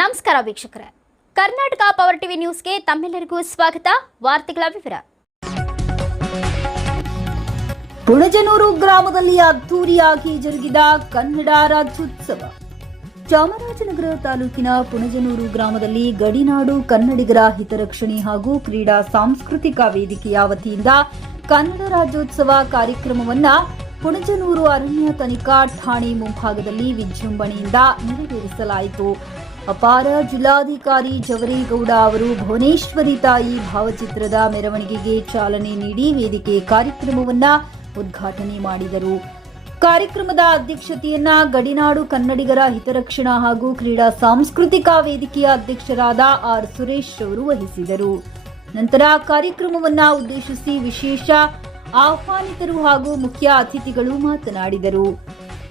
ನಮಸ್ಕಾರ ವೀಕ್ಷಕರೇ, Karnataka power TV ನ್ಯೂಸ್ಗೆ ತಮ್ಮೆಲ್ಲರಿಗೂ ಸ್ವಾಗತ. ವಾರ್ತೆಗಳ ವಿವರ. ಪುಣಜನೂರು ಗ್ರಾಮದಲ್ಲಿ ಅದ್ದೂರಿಯಾಗಿ ಜರುಗಿದ ಕನ್ನಡ ರಾಜ್ಯೋತ್ಸವ. ಚಾಮರಾಜನಗರ ತಾಲೂಕಿನ ಪುಣಜನೂರು ಗ್ರಾಮದಲ್ಲಿ ಗಡಿನಾಡು ಕನ್ನಡಿಗರ ಹಿತರಕ್ಷಣೆ ಹಾಗೂ ಕ್ರೀಡಾ ಸಾಂಸ್ಕೃತಿಕ ವೇದಿಕೆಯ ವತಿಯಿಂದ ಕನ್ನಡ ರಾಜ್ಯೋತ್ಸವ ಕಾರ್ಯಕ್ರಮವನ್ನು ಪುಣಜನೂರು ಅರಣ್ಯ ತನಿಖಾ ಠಾಣೆ ಮುಂಭಾಗದಲ್ಲಿ ವಿಜೃಂಭಣೆಯಿಂದ ನೆರವೇರಿಸಲಾಯಿತು. ಅಪಾರ ಜಿಲ್ಲಾಧಿಕಾರಿ ಜವರೇಗೌಡ ಅವರು ಭುವನೇಶ್ವರಿ ತಾಯಿ ಭಾವಚಿತ್ರದ ಮೆರವಣಿಗೆಗೆ ಚಾಲನೆ ನೀಡಿ ವೇದಿಕೆ ಕಾರ್ಯಕ್ರಮವನ್ನು ಉದ್ಘಾಟನೆ ಮಾಡಿದರು. ಕಾರ್ಯಕ್ರಮದ ಅಧ್ಯಕ್ಷತೆಯನ್ನ ಗಡಿನಾಡು ಕನ್ನಡಿಗರ ಹಿತರಕ್ಷಣಾ ಹಾಗೂ ಕ್ರೀಡಾ ಸಾಂಸ್ಕೃತಿಕ ವೇದಿಕೆಯ ಅಧ್ಯಕ್ಷರಾದ ಆರ್ ಸುರೇಶ್ ಅವರು ವಹಿಸಿದರು. ನಂತರ ಕಾರ್ಯಕ್ರಮವನ್ನು ಉದ್ದೇಶಿಸಿ ವಿಶೇಷ ಆಹ್ವಾನಿತರು ಹಾಗೂ ಮುಖ್ಯ ಅತಿಥಿಗಳು ಮಾತನಾಡಿದರು.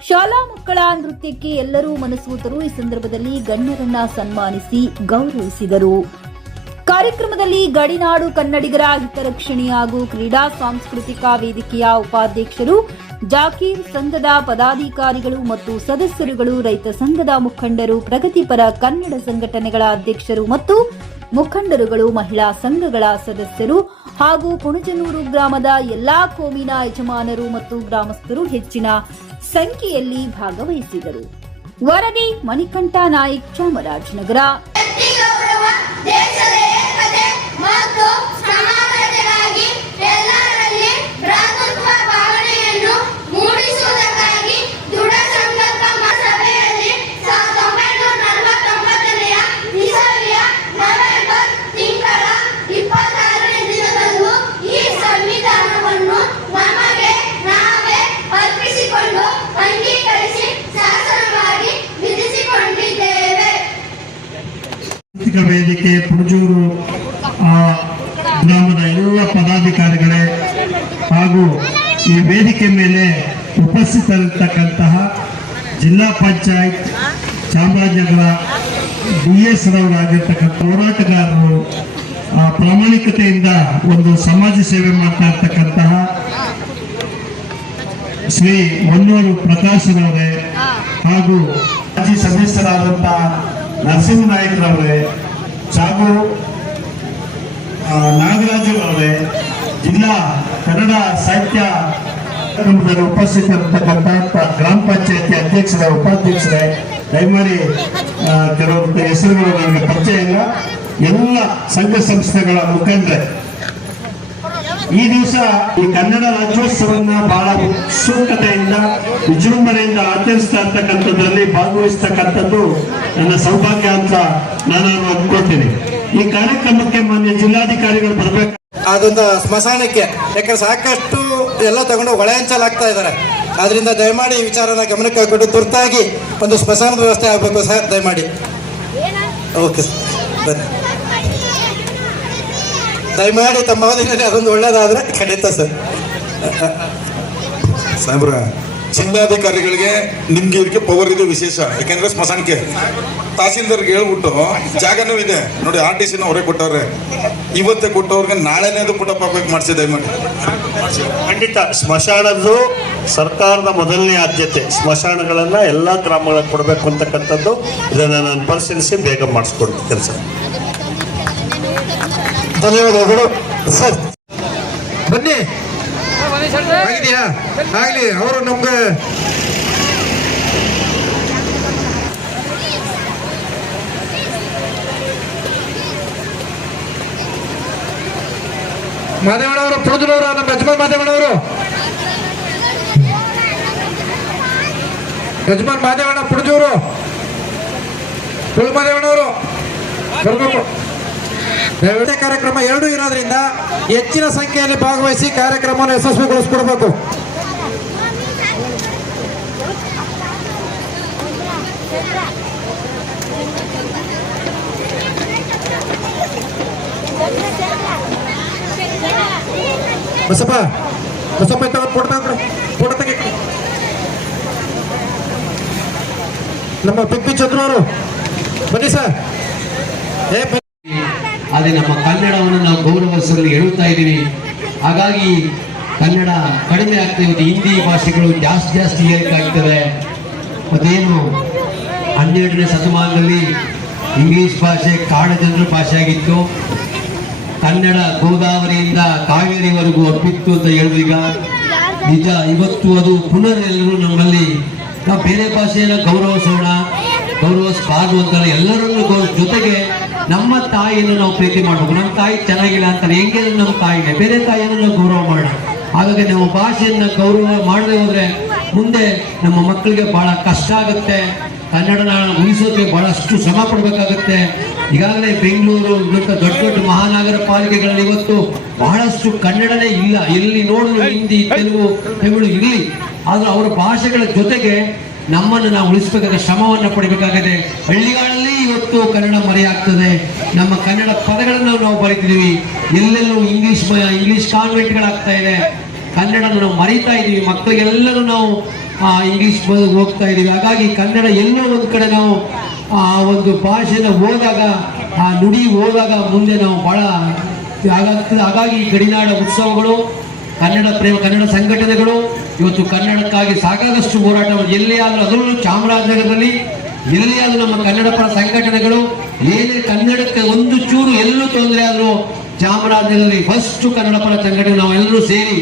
ಶಾಲಾ ಮಕ್ಕಳ ನೃತ್ಯಕ್ಕೆ ಎಲ್ಲರೂ ಮನಸೋತರು. ಈ ಸಂದರ್ಭದಲ್ಲಿ ಗಣ್ಯರನ್ನ ಸನ್ಮಾನಿಸಿ ಗೌರವಿಸಿದರು. ಕಾರ್ಯಕ್ರಮದಲ್ಲಿ ಗಡಿನಾಡು ಕನ್ನಡಿಗರ ಹಿತರಕ್ಷಣೆ ಹಾಗೂ ಕ್ರೀಡಾ ಸಾಂಸ್ಕೃತಿಕ ವೇದಿಕೆಯ ಉಪಾಧ್ಯಕ್ಷರು, ಜಾಕೀರ್ ಸಂಘದ ಪದಾಧಿಕಾರಿಗಳು ಮತ್ತು ಸದಸ್ಯರುಗಳು, ರೈತ ಸಂಘದ ಮುಖಂಡರು, ಪ್ರಗತಿಪರ ಕನ್ನಡ ಸಂಘಟನೆಗಳ ಅಧ್ಯಕ್ಷರು ಮತ್ತು ಮುಖಂಡರುಗಳು, ಮಹಿಳಾ ಸಂಘಗಳ ಸದಸ್ಯರು ಹಾಗೂ ಪುಣಜನೂರು ಗ್ರಾಮದ ಎಲ್ಲಾ ಕೋಮಿನ ಯಜಮಾನರು ಮತ್ತು ಗ್ರಾಮಸ್ಥರು ಹೆಚ್ಚಿನ ಸಂಖ್ಯೆಯಲ್ಲಿ ಭಾಗವಹಿಸಿದರು. ವರದಿ ಮಣಿಕಂಠ ನಾಯ್ಕ್, ಚಾಮರಾಜನಗರ. ವೇದಿಕೆ ಪುಣಜೂರು ಗ್ರಾಮದ ಎಲ್ಲ ಪದಾಧಿಕಾರಿಗಳೇ ಹಾಗೂ ಈ ವೇದಿಕೆ ಮೇಲೆ ಉಪಸ್ಥಿತರಿರ್ತಕ್ಕಂತಹ ಜಿಲ್ಲಾ ಪಂಚಾಯತ್ ಚಾಮರಾಜನಗರ BS ರವರಾಗಿರ್ತಕ್ಕಂಥ ಹೋರಾಟಗಾರರು, ಪ್ರಾಮಾಣಿಕತೆಯಿಂದ ಒಂದು ಸಮಾಜ ಸೇವೆ ಮಾಡ್ತಾ ಇರ್ತಕ್ಕಂತಹ ಶ್ರೀ ಹೊನ್ನೂರು ಪ್ರಕಾಶರವರೇ ಹಾಗೂ ಮಾಜಿ ಸದಸ್ಯರಾದಂತಹ ನರಸಿಂಹನಾಯ್ಕರವರೇ ಹಾಗೂ ನಾಗರಾಜರವರೇ, ಜಿಲ್ಲಾ ಕನ್ನಡ ಸಾಹಿತ್ಯ ಕಾರ್ಯಕ್ರಮದಲ್ಲಿ ಉಪಸ್ಥಿತರಿರ್ತಕ್ಕಂಥ ಗ್ರಾಮ ಪಂಚಾಯತಿ ಅಧ್ಯಕ್ಷರೇ, ಉಪಾಧ್ಯಕ್ಷರೇ, ದಯಮಾಡಿ ಕೆಲವೊಂದು ಹೆಸರುಗಳು ನನಗೆ ಪರಿಚಯ ಇಲ್ಲ, ಎಲ್ಲ ಸಂಘ ಸಂಸ್ಥೆಗಳ ಮುಖಂಡರೇ, ಈ ದಿವಸ ಈ ಕನ್ನಡ ರಾಜ್ಯೋತ್ಸವನ್ನ ಬಹಳ ಉತ್ಸುಕತೆಯಿಂದ ವಿಜೃಂಭಣೆಯಿಂದ ಆಚರಿಸ್ತಾ ಇರ್ತಕ್ಕಂಥದ್ರಲ್ಲಿ ಭಾಗವಹಿಸ್ತಕ್ಕಂಥದ್ದು ನನ್ನ ಸೌಭಾಗ್ಯ ಅಂತ ನಾನು ಅಂದ್ಕೊಳ್ತೀನಿ. ಈ ಕಾರ್ಯಕ್ರಮಕ್ಕೆ ಮಾನ್ಯ ಜಿಲ್ಲಾಧಿಕಾರಿಗಳು ಬರಬೇಕು. ಅದೊಂದು ಸ್ಮಶಾನಕ್ಕೆ, ಯಾಕಂದ್ರೆ ಸಾಕಷ್ಟು ಎಲ್ಲ ತಗೊಂಡು ಒಳ ಹಂಚಲಾಗ್ತಾ ಇದ್ದಾರೆ. ಆದ್ರಿಂದ ದಯಮಾಡಿ ಈ ವಿಚಾರನ ಗಮನಕ್ಕೆ ಹಾಕಿಕೊಂಡು ತುರ್ತಾಗಿ ಒಂದು ಸ್ಮಶಾನದ ವ್ಯವಸ್ಥೆ ಆಗಬೇಕು ಸರ್, ದಯಮಾಡಿ. ಓಕೆ ಸರ್, ಬನ್ನಿ. ದಯಮಾಡಿ ತಮ್ಮ ಅವಧಿನಲ್ಲಿ ಅದೊಂದು ಒಳ್ಳೇದಾದ್ರೆ ಖಂಡಿತ ಸರ್. ಸಾಹೇಬ್ರ, ಜಿಲ್ಲಾಧಿಕಾರಿಗಳಿಗೆ ನಿಮ್ಗೆ ಇದಕ್ಕೆ ಪವರ್ ಇದು ವಿಶೇಷ. ಯಾಕೆಂದ್ರೆ ಸ್ಮಶಾನಕ್ಕೆ ತಹಸೀಲ್ದಾರ್ಗೆ ಹೇಳ್ಬಿಟ್ಟು ಜಾಗನೂ ಇದೆ ನೋಡಿ, RTC ಅವರೇ ಕೊಟ್ಟವ್ರೆ, ಇವತ್ತೇ ಕೊಟ್ಟವ್ರಿಗೆ ನಾಳೆನೇ ಅದು ಪುಟಪ್ ಹಾಕಬೇಕು ಮಾಡಿಸಿ ದಯಮಾಡಿ. ಖಂಡಿತ ಸ್ಮಶಾನದ್ದು ಸರ್ಕಾರದ ಮೊದಲನೇ ಆದ್ಯತೆ. ಸ್ಮಶಾನಗಳನ್ನ ಎಲ್ಲಾ ಗ್ರಾಮಗಳಿಗೆ ಕೊಡಬೇಕು ಅಂತಕ್ಕಂಥದ್ದು, ಇದನ್ನ ನಾನು ಪರಿಶೀಲಿಸಿ ಬೇಗ ಮಾಡಿಸ್ಕೊಡ್ತೀನಿ ಕೆಲಸ. ಧನ್ಯವಾದಗಳು ಸರ್. ಬನ್ನಿ, ಆಗಿದೆಯಾ? ಆಗಲಿ. ಅವರು ನಮ್ಗೆ ಮಾದೇವಣ್ಣವರು, ಪುಣಜನೂರು, ನಮ್ಮ ಯಜಮಾನ್ ಮಾದೇವಣ್ಣವರು, ಯಜಮಾನ್ ಮಾದೇವಣ್ಣ ಪುಣಜೂರು, ಮಾದೇವಣ್ಣವರು ಬರ್ಬೇಕು. ಕಾರ್ಯಕ್ರಮ ಎರಡೂ ಇರೋದ್ರಿಂದ ಹೆಚ್ಚಿನ ಸಂಖ್ಯೆಯಲ್ಲಿ ಭಾಗವಹಿಸಿ ಕಾರ್ಯಕ್ರಮವನ್ನು ಯಶಸ್ವಿಗೊಳಿಸಿಕೊಡ್ಬೇಕು. ಬಸಪ್ಪ ಫೋಟೋ ತೆಗಿ. ನಮ್ಮ ಪಿಪ್ಪಿ ಚಂದ್ರ ಅವರು ಬನ್ನಿ ಸರ್. ಅದೇ ನಮ್ಮ ಕನ್ನಡವನ್ನು ನಾವು ಗೌರವಿಸಲು ಹೇಳುತ್ತಾ ಇದ್ದೀವಿ. ಹಾಗಾಗಿ ಕನ್ನಡ ಕಡಿಮೆ ಆಗ್ತಾ ಇದೆ, ಹಿಂದಿ ಭಾಷೆಗಳು ಜಾಸ್ತಿ ಏರಿಕೆ ಆಗ್ತದೆ. ಮತ್ತೇನು 12ನೇ ಶತಮಾನದಲ್ಲಿ ಇಂಗ್ಲಿಷ್ ಭಾಷೆ ಕಾಡಜನರ ಭಾಷೆ ಆಗಿತ್ತು. ಕನ್ನಡ ಗೋದಾವರಿಯಿಂದ ಕಾವೇರಿವರೆಗೂ ಹಬ್ಬಿತ್ತು ಅಂತ ಹೇಳಿದ್ರೀಗ ನಿಜ. ಇವತ್ತು ಅದು ಪುನರ್ ಎಲ್ಲರೂ ನಮ್ಮಲ್ಲಿ ನಾವು ಬೇರೆ ಭಾಷೆಯನ್ನು ಗೌರವಿಸಬಾರ್ದು ಅಂತಲ್ಲ, ಎಲ್ಲರನ್ನು ಜೊತೆಗೆ ನಮ್ಮ ತಾಯಿಯನ್ನು ನಾವು ಪ್ರೀತಿ ಮಾಡಬೇಕು. ನಮ್ಮ ತಾಯಿ ಚೆನ್ನಾಗಿಲ್ಲ ಅಂತಾರೆ, ಹೆಂಗೆ ನಮ್ಮ ತಾಯಿನೇ, ಬೇರೆ ತಾಯಿಯನ್ನು ನಾವು ಗೌರವ ಮಾಡೋಣ. ಹಾಗಾಗಿ ನಮ್ಮ ಭಾಷೆಯನ್ನು ಗೌರವ ಮಾಡದೆ ಹೋದ್ರೆ ಮುಂದೆ ನಮ್ಮ ಮಕ್ಕಳಿಗೆ ಬಹಳ ಕಷ್ಟ ಆಗುತ್ತೆ. ಕನ್ನಡನ ಉಳಿಸೋಕೆ ಬಹಳಷ್ಟು ಶ್ರಮ ಪಡಬೇಕಾಗುತ್ತೆ. ಈಗಾಗಲೇ ಬೆಂಗಳೂರು ದೊಡ್ಡ ದೊಡ್ಡ ಮಹಾನಗರ ಪಾಲಿಕೆಗಳಲ್ಲಿ ಇವತ್ತು ಬಹಳಷ್ಟು ಕನ್ನಡನೇ ಇಲ್ಲ. ಎಲ್ಲಿ ನೋಡಿದ್ರು ಹಿಂದಿ, ತೆಲುಗು, ತಮಿಳು ಇರಲಿ, ಆದ್ರೆ ಅವರ ಭಾಷೆಗಳ ಜೊತೆಗೆ ನಮ್ಮನ್ನು ನಾವು ಉಳಿಸಬೇಕಾದ ಶ್ರಮವನ್ನು ಪಡಿಬೇಕಾಗಿದೆ. ಹಳ್ಳಿಗಳಲ್ಲಿ ಇವತ್ತು ಕನ್ನಡ ಮರೆಯಾಗ್ತದೆ. ನಮ್ಮ ಕನ್ನಡ ಪದಗಳನ್ನು ನಾವು ಬರೀತಿದ್ದೀವಿ. ಎಲ್ಲೆಲ್ಲೂ ಇಂಗ್ಲಿಷ್ ಕಾನ್ವೆಂಟ್ಗಳಾಗ್ತಾ ಇದೆ. ಕನ್ನಡನ ನಾವು ಮರೀತಾ ಇದ್ದೀವಿ. ಮಕ್ಕಳಿಗೆಲ್ಲರೂ ನಾವು ಇಂಗ್ಲಿಷ್ ಹೋಗ್ತಾ ಇದ್ದೀವಿ. ಹಾಗಾಗಿ ಕನ್ನಡ ಎಲ್ಲೋ ಒಂದು ಕಡೆ ನಾವು ಒಂದು ಭಾಷೆನ ಓದಾಗ, ಆ ನುಡಿ ಓದಾಗ ಮುಂದೆ ನಾವು ಬಹಳ ಆಗಾಗ್ತದೆ. ಹಾಗಾಗಿ ಗಡಿನಾಡ ಉತ್ಸವಗಳು, ಕನ್ನಡ ಪ್ರೇಮ, ಕನ್ನಡ ಸಂಘಟನೆಗಳು ಇವತ್ತು ಕನ್ನಡಕ್ಕಾಗಿ ಸಾಕಾದಷ್ಟು ಹೋರಾಟ. ಎಲ್ಲಿ ಆದರೂ, ಅದರಲ್ಲೂ ಚಾಮರಾಜನಗರದಲ್ಲಿ ಎಲ್ಲಿ ಆದರೂ ನಮ್ಮ ಕನ್ನಡ ಪರ ಸಂಘಟನೆಗಳು ಏನೇ ಕನ್ನಡಕ್ಕೆ ಒಂದು ಚೂರು ಎಲ್ಲೂ ತೊಂದರೆ ಆದರೂ ಚಾಮರಾಜನಗರದಲ್ಲಿ ಫಸ್ಟ್ ಕನ್ನಡ ಪರ ಸಂಘಟನೆ ನಾವು ಎಲ್ಲರೂ ಸೇರಿ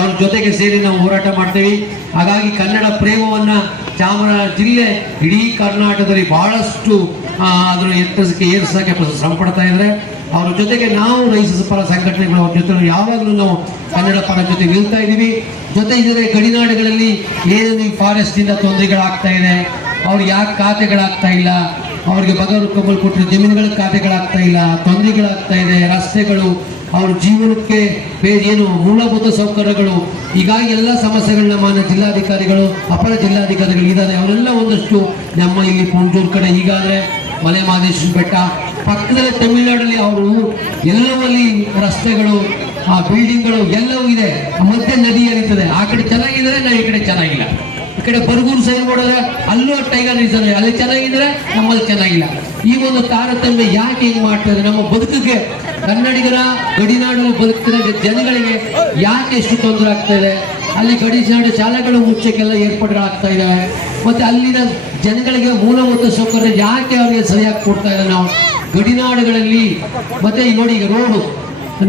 ಅವ್ರ ಜೊತೆಗೆ ಸೇರಿ ನಾವು ಹೋರಾಟ ಮಾಡ್ತೇವೆ. ಹಾಗಾಗಿ ಕನ್ನಡ ಪ್ರೇಮವನ್ನ ಚಾಮರಾಜ ಜಿಲ್ಲೆ ಇಡೀ ಕರ್ನಾಟಕದಲ್ಲಿ ಬಹಳಷ್ಟು ಅದರ ಏರ್ಸಕ್ಕೆ ಶ್ರಮ ಪಡ್ತಾ ಇದ್ದಾರೆ. ಅವರ ಜೊತೆಗೆ ನಾವು ರೈತ ಪರ ಸಂಘಟನೆಗಳು ಅವ್ರ ಜೊತೆ ಯಾವಾಗಲೂ ನಾವು ಕನ್ನಡ ಪರ ಜೊತೆ ನಿಲ್ತಾ ಇದ್ದೀವಿ. ಜೊತೆ ಇದರ ಗಡಿನಾಡುಗಳಲ್ಲಿ ಏನೇನು ಫಾರೆಸ್ಟ್ ಇಂದ ತೊಂದರೆಗಳಾಗ್ತಾ ಇದೆ, ಅವ್ರಿಗೆ ಯಾಕೆ ಖಾತೆಗಳಾಗ್ತಾ ಇಲ್ಲ, ಅವ್ರಿಗೆ ಬಗರು ಕಬ್ಬಲ್ ಕೊಟ್ಟರೆ ಜಮೀನುಗಳ ಖಾತೆಗಳಾಗ್ತಾ ಇಲ್ಲ, ತೊಂದರೆಗಳಾಗ್ತಾ ಇದೆ, ರಸ್ತೆಗಳು, ಅವ್ರ ಜೀವನಕ್ಕೆ ಏನು ಮೂಲಭೂತ ಸೌಕರ್ಯಗಳು, ಹೀಗಾಗಿ ಎಲ್ಲ ಸಮಸ್ಯೆಗಳನ್ನ ಮಾನ್ಯ ಜಿಲ್ಲಾಧಿಕಾರಿಗಳು, ಅಪರ ಜಿಲ್ಲಾಧಿಕಾರಿಗಳು ಇದ್ದಾರೆ. ಅವರೆಲ್ಲ ಒಂದಷ್ಟು ನಮ್ಮ ಇಲ್ಲಿ ಪುಂಜೂರು ಕಡೆ ಹೀಗಾದ್ರೆ ಮಲೆ ಮಹದೇಶ್ವರ ಬೆಟ್ಟ ಪಕ್ಕದಲ್ಲಿ ತಮಿಳುನಾಡಲ್ಲಿ ಅವರು ಎಲ್ಲವಲ್ಲಿ ರಸ್ತೆಗಳು, ಆ ಬಿಲ್ಡಿಂಗ್ಗಳು ಎಲ್ಲವೂ ಇದೆ. ಮಧ್ಯೆ ನದಿ ಹರಿತದೆ. ಆ ಕಡೆ ಚೆನ್ನಾಗಿದ್ದಾರೆ, ನಾವು ಈ ಕಡೆ ಚೆನ್ನಾಗಿಲ್ಲ. ಈ ಕಡೆ ಬರಗೂರು ಸೈಡ್ ನೋಡಿದ್ರೆ ಅಲ್ಲೂ ಟೈಗರ್ ಇದ್ದಾರೆ, ಅಲ್ಲಿ ಚೆನ್ನಾಗಿದ್ರೆ ನಮ್ಮಲ್ಲಿ ಚೆನ್ನಾಗಿಲ್ಲ. ಈ ಒಂದು ತಾರತಮ್ಯ ಯಾಕೆ ಹಿಂಗ್ ಮಾಡ್ತಾರೆ? ನಮ್ಮ ಬದುಕಿಗೆ ಕನ್ನಡಿಗರ ಗಡಿನಾಡಲ್ಲಿ ಬದುಕ್ತಿರೋ ಜನಗಳಿಗೆ ಯಾಕೆ ಎಷ್ಟು ತೊಂದರೆ ಆಗ್ತಾ ಇದೆ? ಅಲ್ಲಿ ಗಡಿನಾಡು ಶಾಲೆಗಳು ಮುಚ್ಚಕ್ಕೆಲ್ಲ ಏರ್ಪಾಡುಗಳಾಗ್ತಾ ಇದ್ದಾವೆ. ಮತ್ತೆ ಅಲ್ಲಿನ ಜನಗಳಿಗೆ ಮೂಲಭೂತ ಸೌಕರ್ಯ ಯಾಕೆ ಅವರಿಗೆ ಸರಿಯಾಗಿ ಕೊಡ್ತಾ ಇಲ್ಲ ನಾವು ಗಡಿನಾಡುಗಳಲ್ಲಿ? ಮತ್ತೆ ನೋಡಿ, ಈಗ ರೋಡು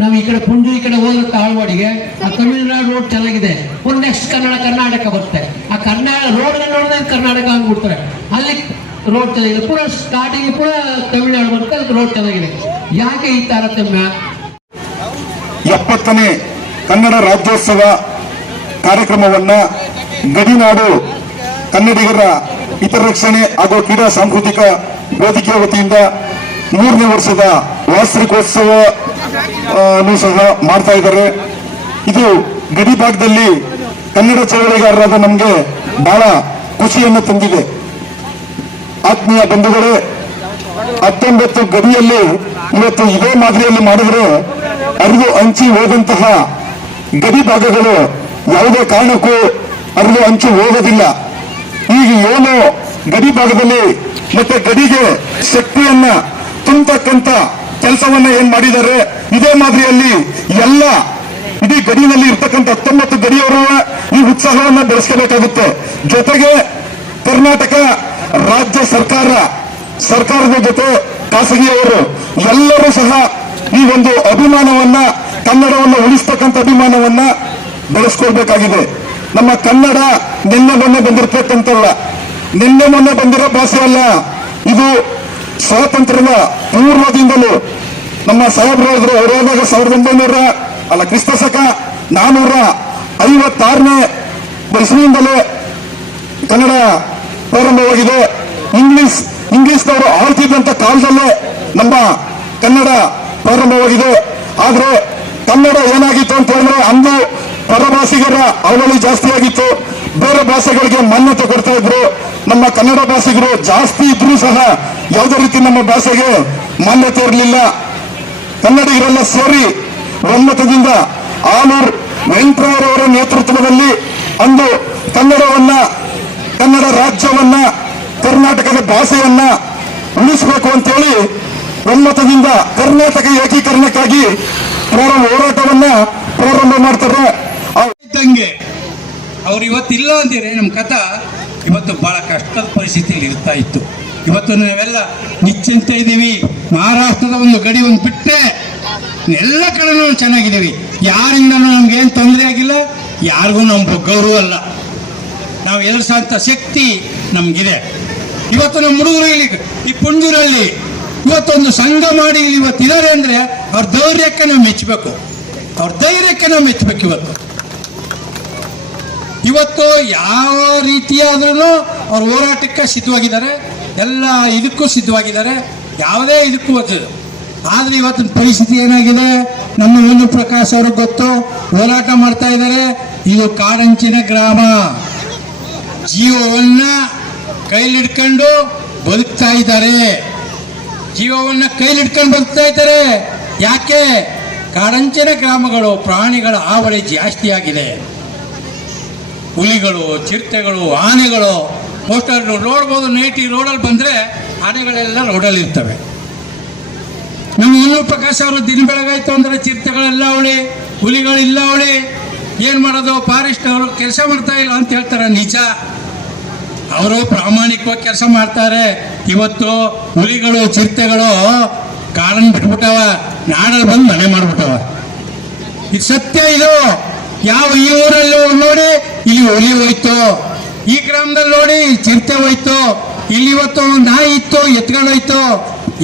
ನಾವು ಈ ಕಡೆ ಪುಂಡು ಈ ಕಡೆ ಹೋದ್ರೆ ತಾಳ್ವಾಡಿಗೆ ಆ ತಮಿಳುನಾಡು ರೋಡ್ ಚೆನ್ನಾಗಿದೆ, ಒಂದು ನೆಕ್ಸ್ಟ್ ಕರ್ನಾಟಕ ಬರುತ್ತೆ. ಆ ಕರ್ನಾಟಕ ರೋಡ್ ನೋಡಿದ್ರೆ ಕರ್ನಾಟಕ ಅಂದ್ಬಿಡ್ತಾರೆ. ಅಲ್ಲಿ ರೋಡ್ ಚೆನ್ನಾಗಿದೆ, ಪುನಃ ಸ್ಟಾರ್ಟಿಂಗ್ ಪುನಃ ತಮಿಳುನಾಡು ಬರುತ್ತೆ, ಅಲ್ಲಿ ರೋಡ್ ಚೆನ್ನಾಗಿದೆ. ಯಾಕೆ ಈ ತಾರತಮ್ಯ? 70ನೇ ಕನ್ನಡ ರಾಜ್ಯೋತ್ಸವ ಕಾರ್ಯಕ್ರಮವನ್ನ ಗಡಿನಾಡು ಕನ್ನಡಿಗರ ಹಿತರಕ್ಷಣೆ ಹಾಗೂ ಕ್ರೀಡಾ ಸಾಂಸ್ಕೃತಿಕ ವೇದಿಕೆ ವತಿಯಿಂದ 3ನೇ ವರ್ಷದ ವಾರ್ಷಿಕೋತ್ಸವ ಸಹ ಮಾಡ್ತಾ ಇದ್ದಾರೆ. ಇದು ಗಡಿ ಭಾಗದಲ್ಲಿ ಕನ್ನಡ ಚಳವಳಿಗಾರರಾದ ನಮಗೆ ಬಹಳ ಖುಷಿಯನ್ನು ತಂದಿದೆ. ಆತ್ಮೀಯ ಬಂಧುಗಳೇ, 19 ಗಡಿಯಲ್ಲಿ ಇವತ್ತು ಇದೇ ಮಾದರಿಯಲ್ಲಿ ಮಾಡಿದ್ರೆ ಅರಿವು ಹಂಚಿ ಹೋದಂತಹ ಗಡಿ ಭಾಗಗಳು ಯಾವುದೇ ಕಾರಣಕ್ಕೂ ಅರಿವು ಹಂಚಿ ಹೋಗೋದಿಲ್ಲ. ಈಗ ಏನು ಗಡಿ ಭಾಗದಲ್ಲಿ ಮತ್ತೆ ಗಡಿಗೆ ಶಕ್ತಿಯನ್ನ ತುಂಬತಕ್ಕಂತ ಕೆಲಸವನ್ನ ಏನ್ ಮಾಡಿದ್ದಾರೆ, ಇದೇ ಮಾದರಿಯಲ್ಲಿ ಎಲ್ಲ ಇಡೀ ಗಡಿನಲ್ಲಿ ಇರ್ತಕ್ಕಂಥ 19 ಗಡಿಯವರು ಈ ಉತ್ಸಾಹವನ್ನ ಬೆಳೆಸಬೇಕಾಗುತ್ತೆ. ಜೊತೆಗೆ ಕರ್ನಾಟಕ ರಾಜ್ಯ ಸರ್ಕಾರದ ಜೊತೆ ಖಾಸಗಿಯವರು ಎಲ್ಲರೂ ಸಹ ಈ ಒಂದು ಅಭಿಮಾನವನ್ನ, ಕನ್ನಡವನ್ನು ಉಳಿಸ್ತಕ್ಕಂಥ ಅಭಿಮಾನವನ್ನ ಬೆಳೆಸ್ಕೊಳ್ಬೇಕಾಗಿದೆ. ನಮ್ಮ ಕನ್ನಡ ನಿನ್ನೆ ಮೊನ್ನೆ ಬಂದಿರ್ತಕ್ಕಂಥಲ್ಲ, ನಿನ್ನೆ ಮೊನ್ನೆ ಬಂದಿರೋ ಭಾಷೆ ಅಲ್ಲ. ಇದು ಸ್ವಾತಂತ್ರ್ಯದ ಪೂರ್ವದಿಂದಲೂ ನಮ್ಮ ಸಾಹೇಬರು ಅವರಾದಾಗ 1900 ಕ್ರಿಸ್ತಶಕ 456ನೇ ಇಸ್ವಿಯಿಂದಲೇ ಕನ್ನಡ ಪ್ರಾರಂಭವಾಗಿದೆ. ಇಂಗ್ಲಿಷ್ನವರು ಆಳ್ತಿದ್ದಂತ ಕಾಲದಲ್ಲೇ ನಮ್ಮ ಕನ್ನಡ ಪ್ರಾರಂಭವಾಗಿದೆ. ಆದ್ರೆ ಕನ್ನಡ ಏನಾಗಿತ್ತು ಅಂತ ಹೇಳಿದ್ರೆ ಅಂದು ಪರಭಾಷಿಗರ ಅವಳಿ ಜಾಸ್ತಿ ಆಗಿತ್ತು. ಬೇರೆ ಭಾಷೆಗಳಿಗೆ ಮಾನ್ಯತೆ ಕೊಡ್ತಾ ಇದ್ರು. ನಮ್ಮ ಕನ್ನಡ ಭಾಷಿಗರು ಜಾಸ್ತಿ ಇದ್ರೂ ಸಹ ಯಾವುದೇ ರೀತಿ ನಮ್ಮ ಭಾಷೆಗೆ ಮಾನ್ಯತೆ ಇರಲಿಲ್ಲ. ಕನ್ನಡಿಗರೆಲ್ಲ ಸೇರಿ ಒಮ್ಮತದಿಂದ ಆಲೂರು ವೆಂಕಟರಾಯರವರ ನೇತೃತ್ವದಲ್ಲಿ ಅಂದು ಕನ್ನಡ ರಾಜ್ಯವನ್ನ, ಕರ್ನಾಟಕದ ಭಾಷೆಯನ್ನ ಉಳಿಸಬೇಕು ಅಂತೇಳಿ ಒಮ್ಮತದಿಂದ ಕರ್ನಾಟಕ ಏಕೀಕರಣಕ್ಕಾಗಿ ಹೋರಾಟವನ್ನ ಪ್ರಾರಂಭ ಮಾಡ್ತಾರೆ. ಅವ್ರು ಇವತ್ತಿಲ್ಲ ಅಂತೀರಿ ನಮ್ಮ ಕಥಾ ಇವತ್ತು ಬಹಳ ಕಷ್ಟದ ಪರಿಸ್ಥಿತಿಯಲ್ಲಿ ಇರ್ತಾ ಇತ್ತು. ಇವತ್ತು ನಾವೆಲ್ಲ ನಿಶ್ಚಿಂತೆ ಇದ್ದೀವಿ. ಮಹಾರಾಷ್ಟ್ರದ ಒಂದು ಗಡಿ ಒಂದು ಬಿಟ್ಟರೆ ಎಲ್ಲ ಕಡೆ ನಾವು ಚೆನ್ನಾಗಿದ್ದೀವಿ. ಯಾರಿಂದನೂ ನಮ್ಗೇನು ತೊಂದರೆ ಆಗಿಲ್ಲ, ಯಾರಿಗೂ ನಮ್ಮ ಗೌರವ ಅಲ್ಲ. ನಾವು ಎದುರಿಸೋಂಥ ಶಕ್ತಿ ನಮಗಿದೆ. ಇವತ್ತು ನಮ್ಮ ಹುಡುಗರು ಇಲ್ಲಿ ಈ ಪುಂಜೂರಲ್ಲಿ ಇವತ್ತೊಂದು ಸಂಘ ಮಾಡಿ ಇಲ್ಲಿ ಇವತ್ತಿದ್ದಾರೆ ಅಂದರೆ ಅವ್ರ ಧೈರ್ಯಕ್ಕೆ ನಾವು ಮೆಚ್ಚಬೇಕು, ಅವ್ರ ಧೈರ್ಯಕ್ಕೆ ನಾವು ಮೆಚ್ಚಬೇಕು. ಇವತ್ತು ಯಾವ ರೀತಿಯಾದ್ರೂ ಅವ್ರ ಹೋರಾಟಕ್ಕೆ ಸಿದ್ಧವಾಗಿದ್ದಾರೆ, ಎಲ್ಲ ಇದಕ್ಕೂ ಸಿದ್ಧವಾಗಿದ್ದಾರೆ, ಯಾವುದೇ ಇದಕ್ಕೂ ಓದಿದ್ರು. ಆದರೆ ಇವತ್ತಿನ ಪರಿಸ್ಥಿತಿ ಏನಾಗಿದೆ, ನಮ್ಮ ಒಂದು ಪ್ರಕಾಶ್ ಅವ್ರಿಗೆ ಗೊತ್ತು, ಹೋರಾಟ ಮಾಡ್ತಾ ಇದ್ದಾರೆ. ಇದು ಕಾಡಂಚಿನ ಗ್ರಾಮ, ಜೀವವನ್ನ ಕೈಲಿಡ್ಕೊಂಡು ಬದುಕ್ತಾ ಇದ್ದಾರೆ, ಜೀವವನ್ನ ಕೈಲಿಡ್ಕೊಂಡು ಬದುಕ್ತಾ ಇದ್ದಾರೆ. ಯಾಕೆ? ಕಾಡಂಚಿನ ಗ್ರಾಮಗಳು ಪ್ರಾಣಿಗಳ ಹಾವಳಿ ಜಾಸ್ತಿ ಆಗಿದೆ. ಹುಲಿಗಳು, ಚಿರತೆಗಳು, ಆನೆಗಳು ಮೋಸ್ಟರ್ ನೋಡ್ಬೋದು. ನೈಟ್ ಈ ರೋಡಲ್ಲಿ ಬಂದರೆ ಆನೆಗಳೆಲ್ಲ ರೋಡಲ್ಲಿ ಇರ್ತವೆ. ನಮ್ಮ ಹೊನ್ನೂರು ಪ್ರಕಾಶ್ ಅವರು ದಿನ ಬೆಳಗಾಯ್ತು ಅಂದರೆ ಚಿರತೆಗಳೆಲ್ಲ ಅವಳಿ, ಹುಲಿಗಳಿಲ್ಲ ಅವಳಿ. ಏನು ಮಾಡೋದು, ಫಾರೆಸ್ಟ್ ಅವರು ಕೆಲಸ ಮಾಡ್ತಾ ಇಲ್ಲ ಅಂತ ಹೇಳ್ತಾರೆ. ನಿಜ, ಅವರು ಪ್ರಾಮಾಣಿಕವಾಗಿ ಕೆಲಸ ಮಾಡ್ತಾರೆ. ಇವತ್ತು ಹುಲಿಗಳು, ಚಿರತೆಗಳು ಕಾಡನ್ನು ಬಿಟ್ಬಿಟ್ಟವ, ನಾಡಲ್ಲಿ ಬಂದು ಮನೆ ಮಾಡಿಬಿಟ್ಟವ. ಇದು ಸತ್ಯ. ಇದು ಯಾವ ಈ ಊರಲ್ಲಿ ನೋಡಿ ಇಲ್ಲಿ ಹುಲಿ ಹೋಯ್ತು, ಈ ಗ್ರಾಮದಲ್ಲಿ ನೋಡಿ ಚಿರತೆ ಹೋಯ್ತು, ಇಲ್ಲಿ ಇವತ್ತು ನಾಯಿ ಇತ್ತು ಎತ್ಕೊಂಡೋಯ್ತು.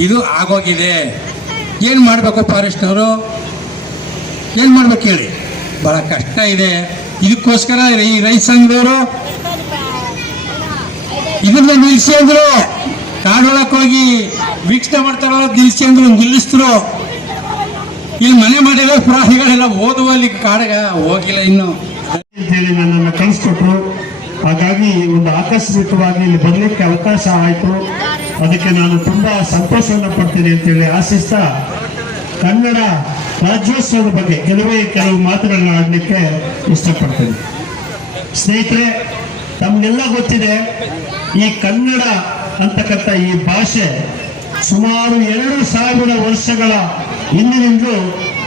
ಇದು ಆಗೋಗಿದೆ. ಏನು ಮಾಡಬೇಕು ಫಾರೆಸ್ಟ್ನವರು, ಏನು ಮಾಡ್ಬೇಕು ಹೇಳಿ? ಭಾಳ ಕಷ್ಟ ಇದೆ. ಇದಕ್ಕೋಸ್ಕರ ಈ ರೈತ ಸಂಘದವರು ಇದನ್ನ ನಿಲ್ಲಿಸಿ ಅಂದ್ರು, ಕಾಡೊಳಕ್ಕೆ ಹೋಗಿ ವೀಕ್ಷಣೆ ಮಾಡ್ತಾರಲ್ಲ ನಿಲ್ಲಿಸಿ ಅಂದ್ರು, ನಿಲ್ಲಿಸಿದ್ರು. ಇಲ್ಲಿ ಮನೆ ಮಾಡಿರೋ ಪ್ರಾಣಿಗಳೆಲ್ಲ ಓದುವಲ್ಲಿ ಕಾಡಗ ಹೋಗಿಲ್ಲ ಇನ್ನು ಅಂತೇಳಿ ನನ್ನನ್ನು ಕಳಿಸ್ಕೊಟ್ರು. ಹಾಗಾಗಿ ಒಂದು ಆಕಸ್ಮಿಕವಾಗಿ ಇಲ್ಲಿ ಬರಲಿಕ್ಕೆ ಅವಕಾಶ ಆಯಿತು. ಅದಕ್ಕೆ ನಾನು ತುಂಬಾ ಸಂತೋಷವನ್ನು ಪಡ್ತೀನಿ ಅಂತೇಳಿ ಆಶಿಸ್ತಾ ಕನ್ನಡ ರಾಜ್ಯೋತ್ಸವದ ಬಗ್ಗೆ ಕೆಲವು ಮಾತುಗಳನ್ನ ಆಡಲಿಕ್ಕೆ ಇಷ್ಟಪಡ್ತೀನಿ. ಸ್ನೇಹಿತರೆ, ತಮಗೆಲ್ಲ ಗೊತ್ತಿದೆ, ಈ ಕನ್ನಡ ಅಂತಕ್ಕಂಥ ಈ ಭಾಷೆ ಸುಮಾರು 2000 ವರ್ಷಗಳ ಹಿಂದಿನಿಂದಲೂ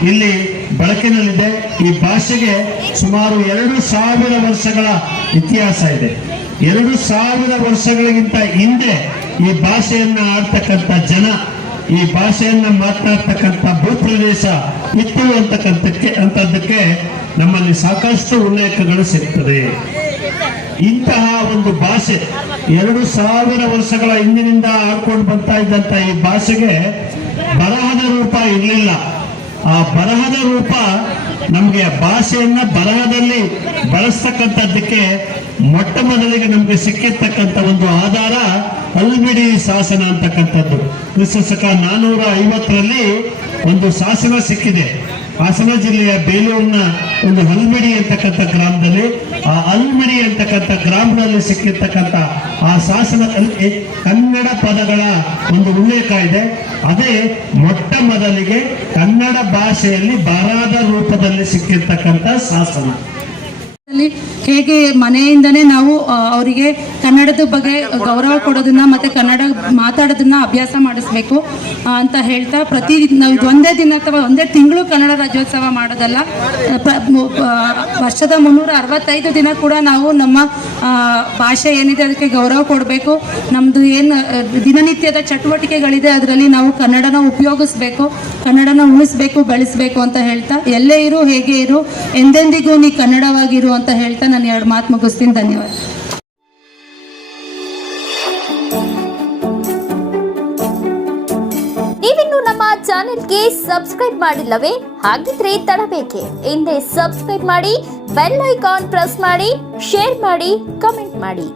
ಇಲ್ಲಿ ಬಳಕೆನಲ್ಲಿದೆ. ಈ ಭಾಷೆಗೆ ಸುಮಾರು 2000 ವರ್ಷಗಳ ಇತಿಹಾಸ ಇದೆ. 2000 ವರ್ಷಗಳಿಗಿಂತ ಹಿಂದೆ ಈ ಭಾಷೆಯನ್ನ ಆಡ್ತಕ್ಕಂಥ ಜನ, ಈ ಭಾಷೆಯನ್ನ ಮಾತನಾಡ್ತಕ್ಕಂಥ ಭೂಪ್ರದೇಶ ಇತ್ತು ಅಂತಕ್ಕಂಥದ್ದಕ್ಕೆ ನಮ್ಮಲ್ಲಿ ಸಾಕಷ್ಟು ಉಲ್ಲೇಖಗಳು ಸಿಗ್ತದೆ. ಇಂತಹ ಒಂದು ಭಾಷೆ 2000 ವರ್ಷಗಳ ಹಿಂದಿನಿಂದ ಆಡ್ಕೊಂಡು ಬರ್ತಾ ಇದ್ದಂತ ಈ ಭಾಷೆಗೆ ಬರಹದ ರೂಪ ಇರಲಿಲ್ಲ. ಆ ಬರಹದ ರೂಪ ನಮಗೆ ಭಾಷೆಯನ್ನ ಬರಹದಲ್ಲಿ ಬಳಸ್ತಕ್ಕಂಥದ್ದಕ್ಕೆ ಮೊಟ್ಟ ಮೊದಲಿಗೆ ನಮಗೆ ಸಿಕ್ಕಿರ್ತಕ್ಕಂಥ ಒಂದು ಆಧಾರ ಹಲ್ಮಿಡಿ ಶಾಸನ ಅಂತಕ್ಕಂಥದ್ದು. ಕ್ರಿಸ್ತಶಕ 450ರಲ್ಲಿ ಒಂದು ಶಾಸನ ಸಿಕ್ಕಿದೆ. ಹಾಸನ ಜಿಲ್ಲೆಯ ಬೇಲೂರಿನ ಒಂದು ಹಲ್ಮಿಡಿ ಅಂತಕ್ಕಂಥ ಗ್ರಾಮದಲ್ಲಿ, ಆ ಹಲ್ಮಿಡಿ ಅಂತಕ್ಕಂಥ ಗ್ರಾಮದಲ್ಲಿ ಸಿಕ್ಕಿರ್ತಕ್ಕಂಥ ಆ ಶಾಸನದಲ್ಲಿ ಕನ್ನಡ ಪದಗಳ ಒಂದು ಉಲ್ಲೇಖ ಇದೆ. ಅದೇ ಮೊಟ್ಟ ಮೊದಲಿಗೆ ಕನ್ನಡ ಭಾಷೆಯಲ್ಲಿ ಬರಹದ ರೂಪದಲ್ಲಿ ಸಿಕ್ಕಿರ್ತಕ್ಕಂಥ ಶಾಸನ. ಹೇಗೆ ಮನೆಯಿಂದನೇ ನಾವು ಅವರಿಗೆ ಕನ್ನಡದ ಬಗ್ಗೆ ಗೌರವ ಕೊಡೋದನ್ನ ಮತ್ತೆ ಕನ್ನಡ ಮಾತಾಡೋದನ್ನ ಅಭ್ಯಾಸ ಮಾಡಿಸ್ಬೇಕು ಅಂತ ಹೇಳ್ತಾ ನಾವು ಒಂದೇ ದಿನ ಅಥವಾ ಒಂದೇ ತಿಂಗಳು ಕನ್ನಡ ರಾಜ್ಯೋತ್ಸವ ಮಾಡೋದಲ್ಲ, ವರ್ಷದ 365 ದಿನ ಕೂಡ ನಾವು ನಮ್ಮ ಭಾಷೆ ಏನಿದೆ ಅದಕ್ಕೆ ಗೌರವ ಕೊಡಬೇಕು. ನಮ್ಮದು ಏನು ದಿನನಿತ್ಯದ ಚಟುವಟಿಕೆಗಳಿದೆ ಅದರಲ್ಲಿ ನಾವು ಕನ್ನಡನ ಉಪಯೋಗಿಸ್ಬೇಕು, ಕನ್ನಡನ ಉಳಿಸ್ಬೇಕು, ಬೆಳೆಸಬೇಕು ಅಂತ ಹೇಳ್ತಾ, ಎಲ್ಲೇ ಇರು ಹೇಗೆ ಇರು ಎಂದೆಂದಿಗೂ ನೀ ಕನ್ನಡವಾಗಿರು ಅಂತ ಹೇಳ್ತಾ ನಾನು 2 ಮಾತು ಮುಗಿಸ್ತೀನಿ. ಧನ್ಯವಾದ. ನೀವಿನ್ನು ನಮ್ಮ ಚಾನೆಲ್ಗೆ ಸಬ್ಸ್ಕ್ರೈಬ್ ಮಾಡಿಲ್ಲವೇ? ಹಾಗಿದ್ರೆ ತಡಬೇಕೆ? ಹಿಂದೆ ಸಬ್ಸ್ಕ್ರೈಬ್ ಮಾಡಿ, ಬೆಲ್ ಐಕಾನ್ ಪ್ರೆಸ್ ಮಾಡಿ, ಶೇರ್ ಮಾಡಿ, ಕಮೆಂಟ್ ಮಾಡಿ.